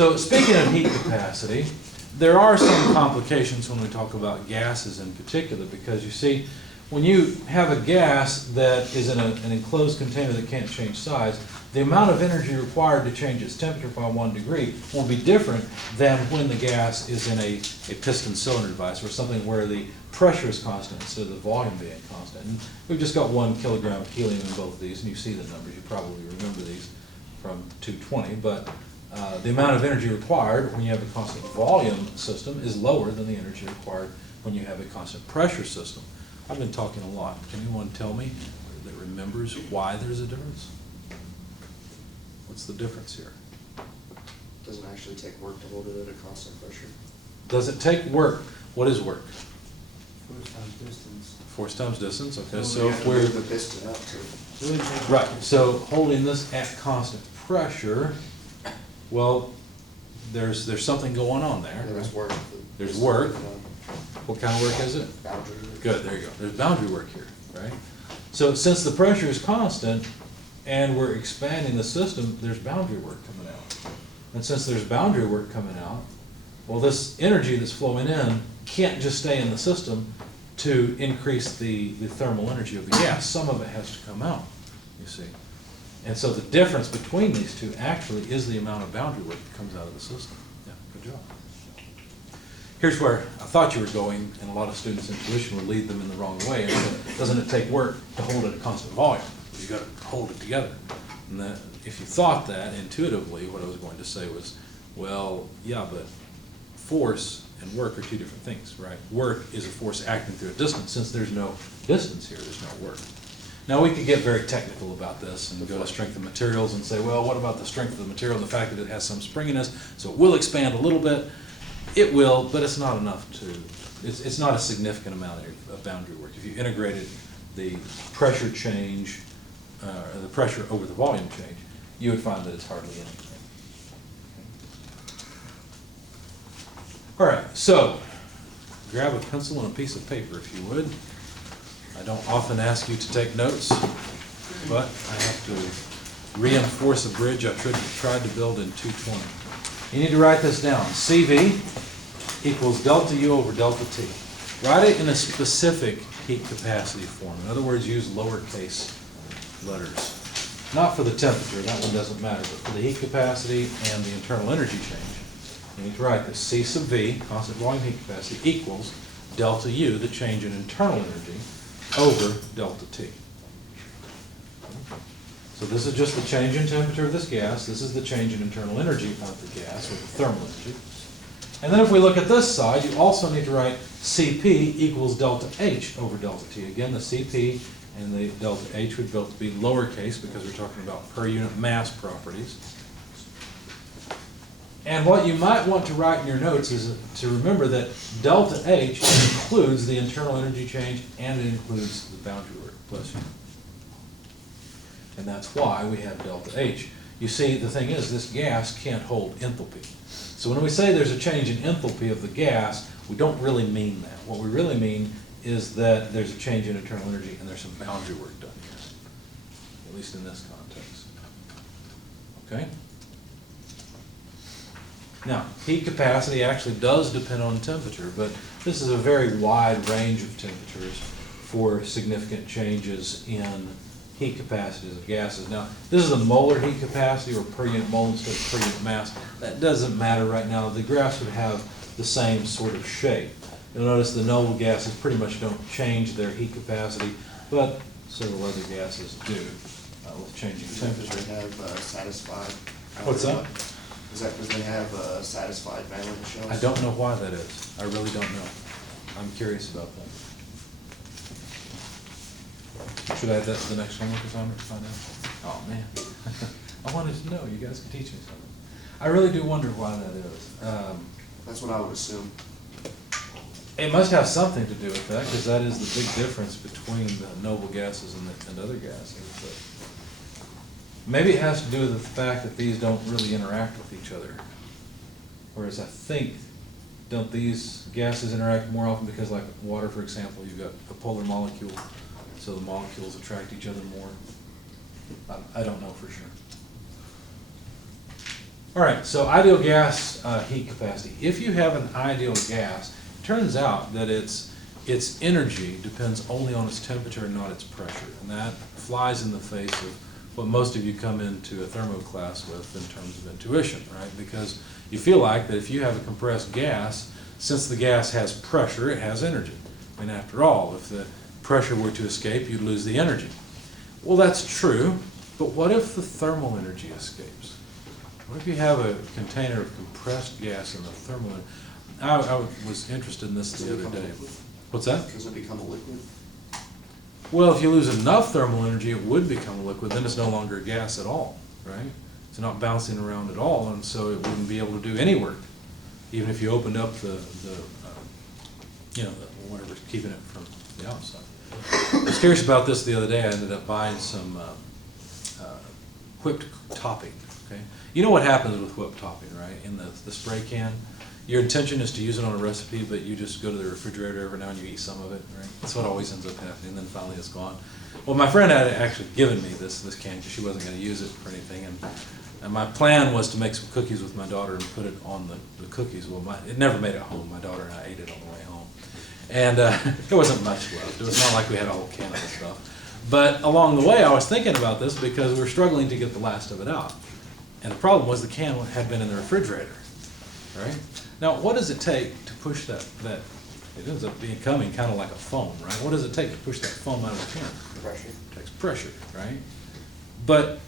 So speaking of heat capacity, there are some complications when we talk about gases in particular, because you see, when you have a gas that is in an enclosed container that can't change size, the amount of energy required to change its temperature by 1 degree will be different than when the gas is in a piston cylinder device, or something where the pressure is constant instead of the volume being constant. And we've just got 1 kilogram of helium in both of these, and you see the numbers. You probably remember these from 220, but the amount of energy required when you have a constant volume system is lower than the energy required when you have a constant pressure system. I've been talking a lot. Can anyone tell me that remembers why there's a difference? What's the difference here? Doesn't actually take work to hold it at a constant pressure. Does it take work? What is work? Force times distance. Force times distance, okay, So so you if have to we're, move the piston up to. So it would take- right, so holding this at constant pressure, well, there's something going on there. There's work. There's work. What kind of work is it? Boundary work. Good, there you go. There's boundary work here, right? So since the pressure is constant and we're expanding the system, there's boundary work coming out. And since there's boundary work coming out, well, this energy that's flowing in can't just stay in the system to increase the thermal energy of the gas. Some of it has to come out, you see. And so the difference between these two actually is the amount of boundary work that comes out of the system. Yeah, good job. Here's where I thought you were going, and a lot of students' intuition would lead them in the wrong way. And so, doesn't it take work to hold it at a constant volume? You got to hold it together. And that, if you thought that intuitively, what I was going to say was, well, yeah, but force and work are two different things, right? Work is a force acting through a distance. Since there's no distance here, there's no work. Now, we could get very technical about this and go to strength of materials and say, well, what about the strength of the material and the fact that it has some springiness, so it will expand a little bit. It will, but it's not enough to, it's not a significant amount of boundary work. If you integrated the pressure change, the pressure over the volume change, you would find that it's hardly anything. All right, so grab a pencil and a piece of paper if you would. I don't often ask you to take notes, but I have to reinforce a bridge I tried to build in 220. You need to write this down. CV equals delta U over delta T. Write it in a specific heat capacity form. In other words, use lowercase letters. Not for the temperature, that one doesn't matter, but for the heat capacity and the internal energy change. You need to write this. C sub V, constant volume heat capacity, equals delta U, the change in internal energy, over delta T. So this is just the change in temperature of this gas. This is the change in internal energy of the gas, or the thermal energy. And then if we look at this side, you also need to write Cp equals delta H over delta T. Again, the Cp and the delta H would both be lowercase because we're talking about per unit mass properties. And what you might want to write in your notes is to remember that delta H includes the internal energy change and it includes the boundary work. Bless you. And that's why we have delta H. You see, the thing is, this gas can't hold enthalpy. So when we say there's a change in enthalpy of the gas, we don't really mean that. What we really mean is that there's a change in internal energy and there's some boundary work done here, at least in this context. Okay? Now, heat capacity actually does depend on temperature, but this is a very wide range of temperatures for significant changes in heat capacities of gases. Now, this is the molar heat capacity, or per unit mole instead of per unit mass. That doesn't matter right now. The graphs would have the same sort of shape. You'll notice the noble gases pretty much don't change their heat capacity, but several other gases do with changing temperature. They have satisfied. What's that? Is that because they have satisfied valence shells? I don't know why that is. I really don't know. I'm curious about that. Should I add that to the next homework assignment to find out? Oh, man. I wanted to know. You guys can teach me something. I really do wonder why that is. That's what I would assume. It must have something to do with that, because that is the big difference between the noble gases and other gases. But maybe it has to do with the fact that these don't really interact with each other. Whereas I think, don't these gases interact more often because, like water, for example, you've got a polar molecule, so the molecules attract each other more. I don't know for sure. All right, so ideal gas heat capacity. If you have an ideal gas, it turns out that its energy depends only on its temperature and not its pressure. And that flies in the face of what most of you come into a thermo class with in terms of intuition, right? Because you feel like that if you have a compressed gas, since the gas has pressure, it has energy. I mean, after all, if the pressure were to escape, you'd lose the energy. Well, that's true, but what if the thermal energy escapes? What if you have a container of compressed gas and the thermal? I was interested in this the other day. What's that? Does it become a liquid? Well, if you lose enough thermal energy, it would become a liquid. Then it's no longer a gas at all, right? It's not bouncing around at all, and so it wouldn't be able to do any work, even if you opened up the whatever's keeping it from the outside. I was curious about this the other day. I ended up buying some whipped topping. Okay, you know what happens with whipped topping, right? In the spray can, your intention is to use it on a recipe, but you just go to the refrigerator every now and you eat some of it, right? That's what always ends up happening. And then finally it's gone. Well, my friend had actually given me this can because she wasn't going to use it for anything, and my plan was to make some cookies with my daughter and put it on the cookies. Well, it never made it home. My daughter and I ate it on the way home. And there wasn't much left. It was not like we had a whole can of the stuff. But along the way, I was thinking about this because we were struggling to get the last of it out. And the problem was the can had been in the refrigerator, right? Now, what does it take to push that it ends up becoming kind of like a foam, right? What does it take to push that foam out of the can? Pressure. It takes pressure, right? But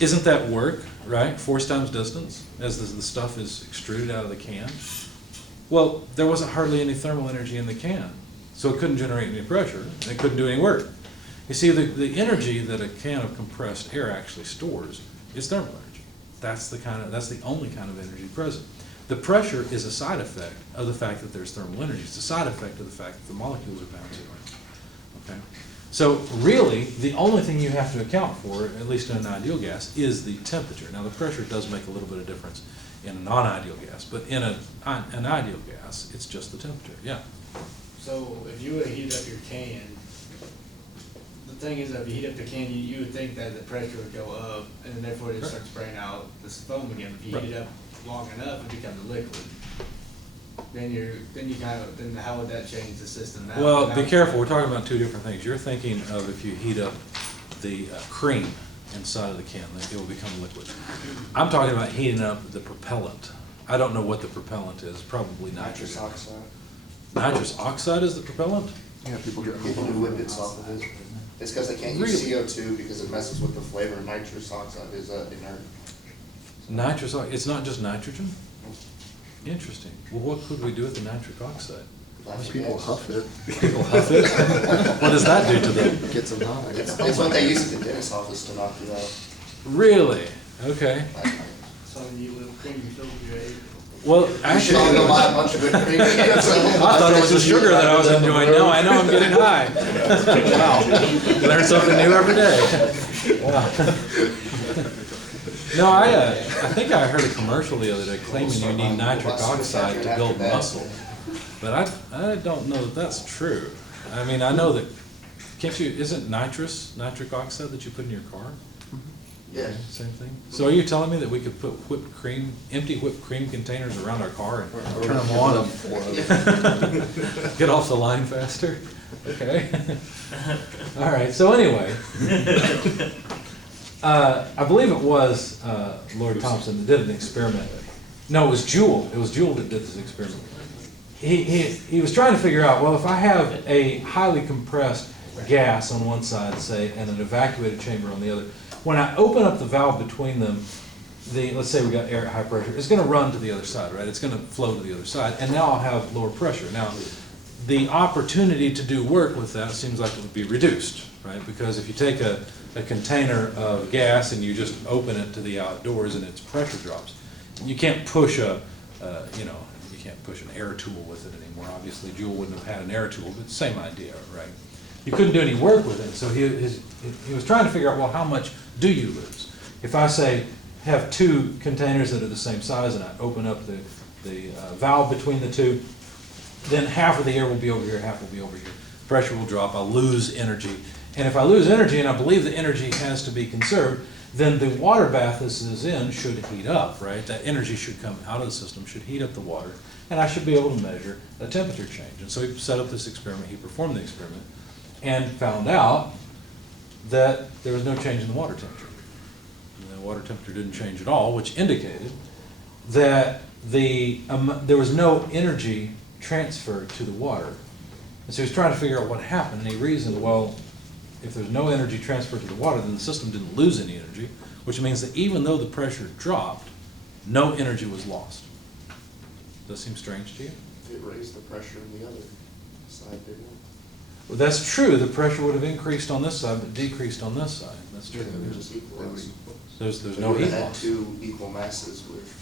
isn't that work, right? Force times distance, as the stuff is extruded out of the can. Well, there wasn't hardly any thermal energy in the can, so it couldn't generate any pressure, and it couldn't do any work. You see, the energy that a can of compressed air actually stores is thermal energy. That's the only kind of energy present. The pressure is a side effect of the fact that there's thermal energy. It's a side effect of the fact that the molecules are bouncing around. Okay? So really, the only thing you have to account for, at least in an ideal gas, is the temperature. Now, the pressure does make a little bit of difference in a non-ideal gas, but in an ideal gas, it's just the temperature. Yeah. So if you would heat up your can, the thing is that if you heat up the can, you would think that the pressure would go up, and then therefore it starts spraying out this foam again. If you heat it up long enough, it becomes a liquid. Then how would that change the system? Well, be careful. We're talking about two different things. You're thinking of if you heat up the cream inside of the can, it will become liquid. I'm talking about heating up the propellant. I don't know what the propellant is. Probably Nitrous nitrogen. oxide. Nitrous oxide is the propellant? Yeah, people get People do whippets off of it. It's because they can't use CO2 because it messes with the flavor. Nitrous oxide is inert. Nitrous oxide. It's not just nitrogen? Interesting. Well, what could we do with the nitric oxide? Plastic people bags. huff it. People huff it? What does that do to them? Gets them high. It's what they use at the dentist office to knock you out. Really? Okay. So you whipped cream, you filled your egg. Well, You should actually, all go buy a I bunch of whipped cream. thought it was the sugar that I was enjoying. Now I know I'm getting high. Wow. Learn something new every day. Wow. No, I think I heard a commercial the other day claiming you need nitric oxide to build muscle. But I don't know that that's true. I mean, I know that, isn't nitric oxide that you put in your car? Yeah. Same thing? So are you telling me that we could put empty whipped cream containers around our car and turn them on and get off the line faster? Okay. All right, so anyway. I believe it was Lord Thompson that did an experiment. No, it was Joule. It was Joule that did this experiment. He was trying to figure out, well, if I have a highly compressed gas on one side, say, and an evacuated chamber on the other, when I open up the valve between them, let's say we got air at high pressure, it's going to run to the other side, right? It's going to flow to the other side, and now I'll have lower pressure. Now, the opportunity to do work with that seems like it would be reduced, right? Because if you take a container of gas and you just open it to the outdoors and its pressure drops, you can't push you can't push an air tool with it anymore. Obviously, Joule wouldn't have had an air tool, but same idea, right? You couldn't do any work with it, so he was trying to figure out, well, how much do you lose? If I say, have two containers that are the same size and I open up the valve between the two, then half of the air will be over here, half will be over here. Pressure will drop, I'll lose energy. And if I lose energy, and I believe the energy has to be conserved, then the water bath this is in should heat up, right? That energy should come out of the system, should heat up the water, and I should be able to measure a temperature change. And so he set up this experiment, he performed the experiment, and found out that there was no change in the water temperature. And the water temperature didn't change at all, which indicated that there was no energy transfer to the water. And so he was trying to figure out what happened, and he reasoned, well, if there's no energy transferred to the water, then the system didn't lose any energy, which means that even though the pressure dropped, no energy was lost. Does that seem strange to you? It raised the pressure on the other side, didn't it? Well, that's true. The pressure would have increased on this side, but decreased on this side. That's true. They would just equalize. There's They no would have heat had loss. two equal masses with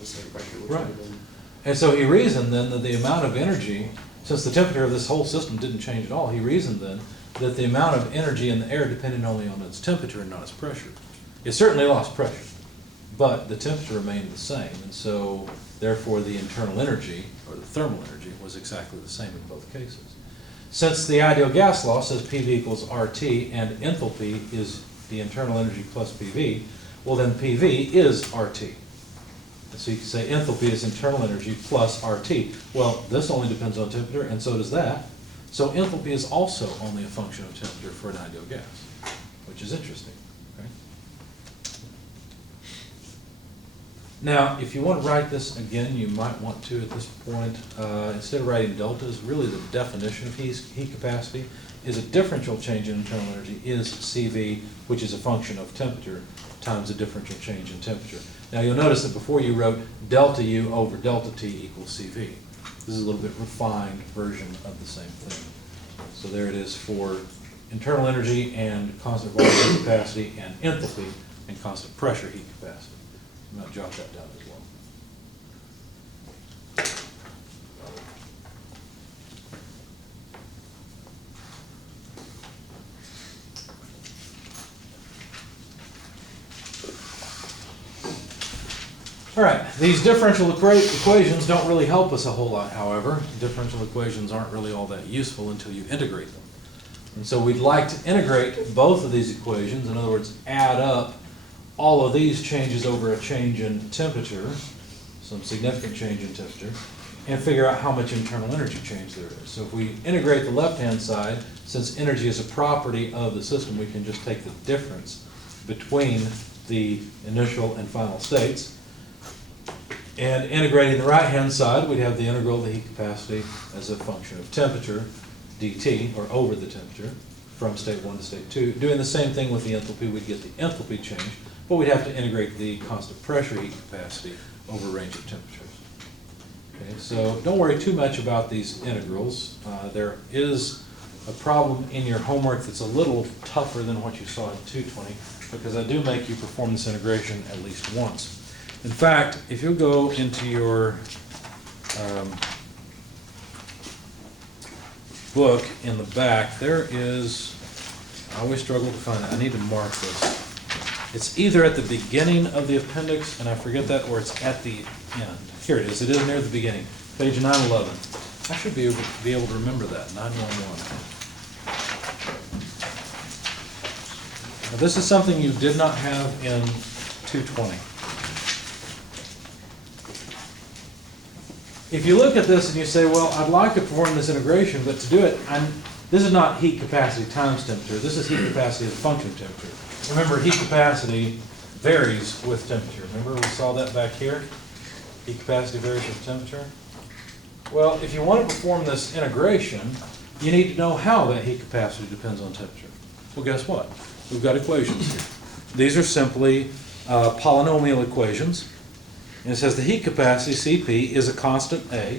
the same pressure, which would Right. have been. And so he reasoned then that the amount of energy, since the temperature of this whole system didn't change at all, he reasoned then that the amount of energy in the air depended only on its temperature and not its pressure. It certainly lost pressure, but the temperature remained the same, and so therefore the internal energy, or the thermal energy, was exactly the same in both cases. Since the ideal gas law says PV equals RT and enthalpy is the internal energy plus PV, well then PV is RT. And so you can say enthalpy is internal energy plus RT. Well, this only depends on temperature, and so does that. So enthalpy is also only a function of temperature for an ideal gas, which is interesting, right? Now, if you want to write this again, you might want to at this point, instead of writing deltas, really the definition of heat capacity is a differential change in internal energy is CV, which is a function of temperature, times a differential change in temperature. Now you'll notice that before you wrote delta U over delta T equals CV. This is a little bit refined version of the same thing. So there it is for internal energy and constant volume heat capacity and enthalpy and constant pressure heat capacity. I'm going to jot that down as well. All right, these differential equations don't really help us a whole lot, however. Differential equations aren't really all that useful until you integrate them. And so we'd like to integrate both of these equations, in other words, add up all of these changes over a change in temperature, some significant change in temperature, and figure out how much internal energy change there is. So if we integrate the left-hand side, since energy is a property of the system, we can just take the difference between the initial and final states. And integrating the right-hand side, we'd have the integral of the heat capacity as a function of temperature, dt, or over the temperature, from state 1 to state 2. Doing the same thing with the enthalpy, we'd get the enthalpy change, but we'd have to integrate the constant pressure heat capacity over a range of temperatures. Okay, so don't worry too much about these integrals. There is a problem in your homework that's a little tougher than what you saw in 220, because I do make you perform this integration at least once. In fact, if you go into your book in the back, there is, I always struggle to find it, I need to mark this. It's either at the beginning of the appendix, and I forget that, or it's at the end. Here it is, it is near the beginning, page 911. I should be able to remember that, 911. Now, this is something you did not have in 220. If you look at this and you say, well, I'd like to perform this integration, but to do it, this is not heat capacity times temperature. This is heat capacity as a function of temperature. Remember, heat capacity varies with temperature. Remember we saw that back here? Heat capacity varies with temperature. Well, if you want to perform this integration, you need to know how that heat capacity depends on temperature. Well, guess what? We've got equations here. These are simply polynomial equations. And it says the heat capacity, Cp, is a constant A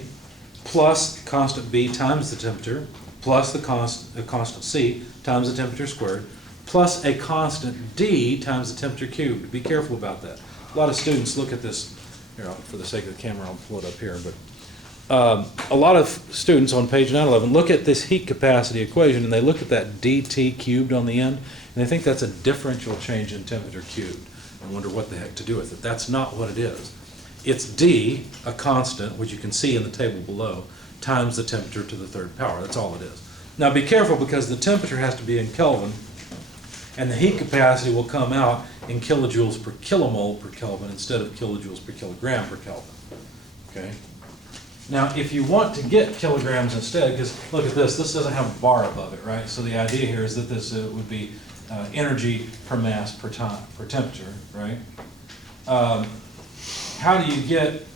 plus constant B times the temperature plus the constant C times the temperature squared plus a constant D times the temperature cubed. Be careful about that. A lot of students look at this, here, for the sake of the camera, I'll pull it up here, but a lot of students on page 911 look at this heat capacity equation and they look at that dT cubed on the end and they think that's a differential change in temperature cubed and wonder what the heck to do with it. That's not what it is. It's D, a constant, which you can see in the table below, times the temperature to the third power. That's all it is. Now be careful because the temperature has to be in Kelvin, And the heat capacity will come out in kilojoules per kilomole per Kelvin instead of kilojoules per kilogram per Kelvin. Okay? Now, if you want to get kilograms instead, because look at this doesn't have a bar above it, right? So the idea here is that this would be energy per mass per time, per temperature, right? How do you get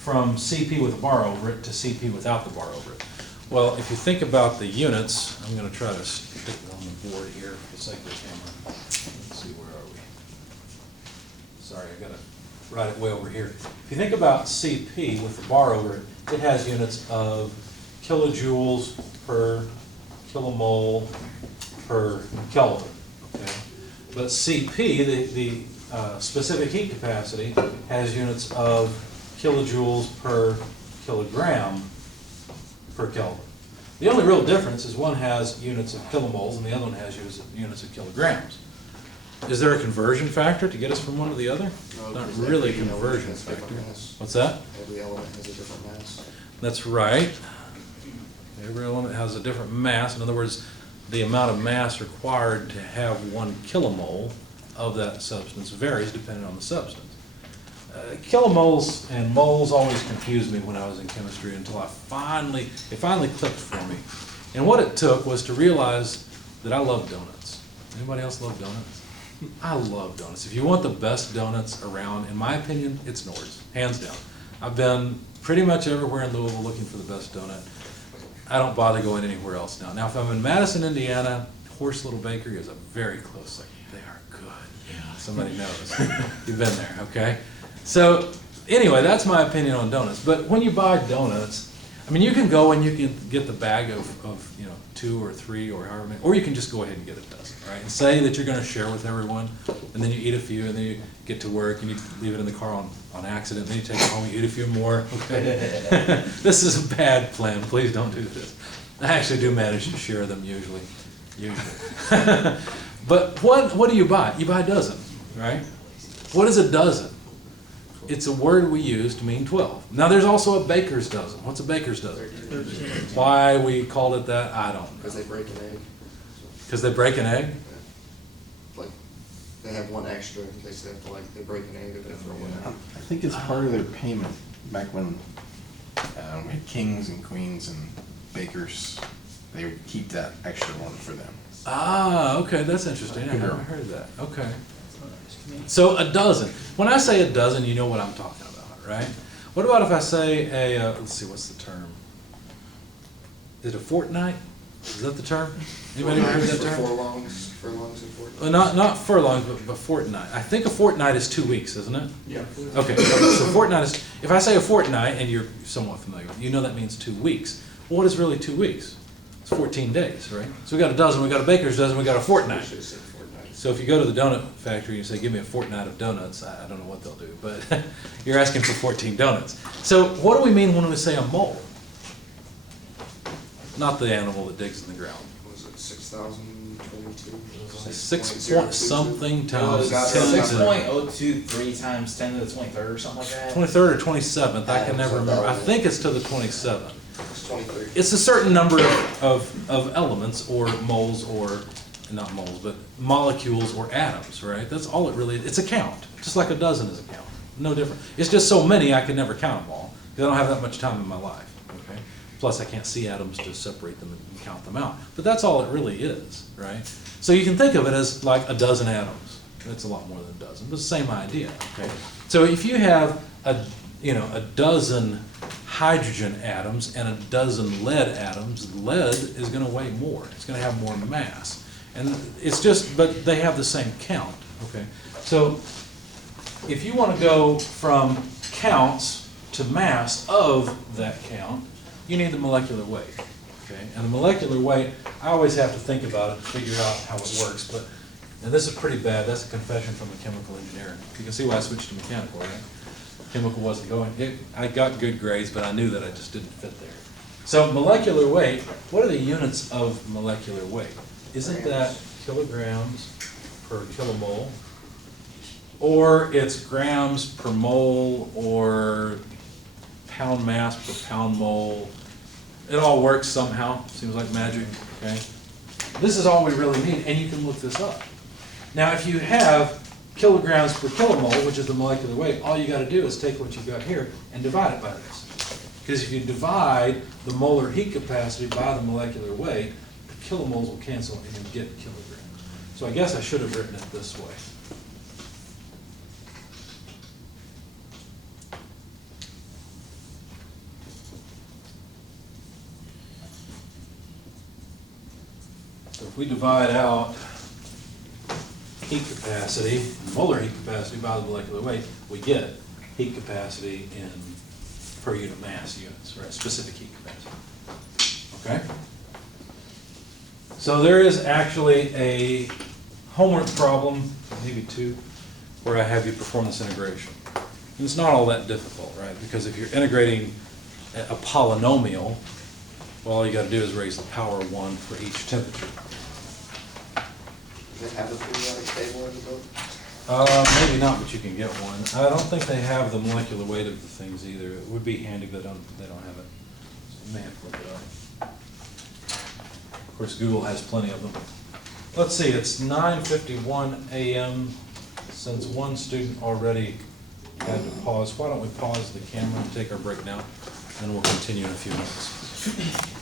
from CP with a bar over it to CP without the bar over it? Well, if you think about the units, I'm going to try to stick it on the board here for the sake of the camera. Let's see, where are we? Sorry, I got to write it way over here. If you think about CP with the bar over it, it has units of kilojoules per kilomole per Kelvin. Okay? But CP, the specific heat capacity, has units of kilojoules per kilogram per Kelvin. The only real difference is one has units of kilomoles and the other one has units of kilograms. Is there a conversion factor to get us from one to the other? No, Not 'cause really a every element conversion has different factor. mass. What's that? Every element has a different mass. That's right. Every element has a different mass. In other words, the amount of mass required to have 1 kilomole of that substance varies depending on the substance. Kilomoles and moles always confused me when I was in chemistry until it finally clicked for me. And what it took was to realize that I love donuts. Anybody else love donuts? I love donuts. If you want the best donuts around, in my opinion, it's Nord's, hands down. I've been pretty much everywhere in Louisville looking for the best donut. I don't bother going anywhere else now. Now, if I'm in Madison, Indiana, Horse Little Bakery is a very close second. They are good. Yeah, somebody knows. You've been there, okay? So, anyway, that's my opinion on donuts. But when you buy donuts, I mean, you can go and you can get the bag of 2 or 3 or however many, or you can just go ahead and get a dozen, right? And say that you're going to share with everyone, and then you eat a few, and then you get to work, and you leave it in the car on accident, and then you take it home, you eat a few more, okay? This is a bad plan. Please don't do this. I actually do manage to share them usually. But what do you buy? You buy a dozen, right? What is a dozen? It's a word we use to mean 12. Now there's also a baker's dozen. What's a baker's dozen? Why we called it that, I don't know. Because they break an egg. Because they break an egg? Like, they have one extra in case they have to, like, they break an egg and they throw one out. I think it's part of their payment back when we had kings and queens and bakers. They would keep that extra one for them. Ah, okay, that's interesting. I never heard that. Okay. So a dozen. When I say a dozen, you know what I'm talking about, right? What about if I say let's see, what's the term? Is it a fortnight? Is that the term? Anybody ever heard that term? Furlongs and fortnights. Well, not furlongs, but fortnight. I think a fortnight is 2 weeks, isn't it? Yeah. Okay, so fortnight is, if I say a fortnight, and you're somewhat familiar with it, you know that means 2 weeks. Well, what is really 2 weeks? It's 14 days, right? So we got a dozen, we got a baker's dozen, we got a I fortnight. should have said fortnight. So if you go to the donut factory and you say, give me a fortnight of donuts, I don't know what they'll do, but you're asking for 14 donuts. So what do we mean when we say a mole? Not the animal that digs in the ground. Was it 6,022? 6 point something times It was 10 to 6.023 times 10 to the 23rd or something like that. 23rd or 27th, I can never remember. I think it's to the 27th. It's 23. It's a certain number of elements or moles or, not moles, but molecules or atoms, right? That's all it really is. It's a count, just like a dozen is a count. No different. It's just so many I can never count them all because I don't have that much time in my life, okay? Plus I can't see atoms to separate them and count them out. But that's all it really is, right? So you can think of it as like a dozen atoms. That's a lot more than a dozen, but the same idea, okay? So if you have a dozen hydrogen atoms and a dozen lead atoms, lead is going to weigh more. It's going to have more mass. And it's just, but they have the same count, okay? So if you want to go from counts to mass of that count, you need the molecular weight, okay? And the molecular weight, I always have to think about it to figure out how it works, but, and this is pretty bad, that's a confession from a chemical engineer. You can see why I switched to mechanical, right? Chemical wasn't going. I got good grades, but I knew that I just didn't fit there. So molecular weight, what are the units of molecular weight? Isn't that kilograms per kilomole? Or it's grams per mole or pound mass per pound mole. It all works somehow. Seems like magic, okay? This is all we really need, and you can look this up. Now, if you have kilograms per kilomole, which is the molecular weight, all you gotta do is take what you've got here and divide it by this. Because if you divide the molar heat capacity by the molecular weight, the kilomoles will cancel and you get kilograms. So I guess I should have written it this way. So if we divide out heat capacity, molar heat capacity by the molecular weight, we get heat capacity in per unit mass units, right, specific heat capacity. Okay? So there is actually a homework problem, maybe two, where I have you perform this integration. And it's not all that difficult, right? Because if you're integrating a polynomial, well, all you gotta do is raise the power of 1 for each temperature. Does it have a periodic table in the book? Maybe not, but you can get one. I don't think they have the molecular weight of the things either. It would be handy, but they don't have it. So you may have to look it up. Of course, Google has plenty of them. Let's see, it's 9:51 a.m. Since one student already had to pause, why don't we pause the camera and take our break now, and we'll continue in a few minutes.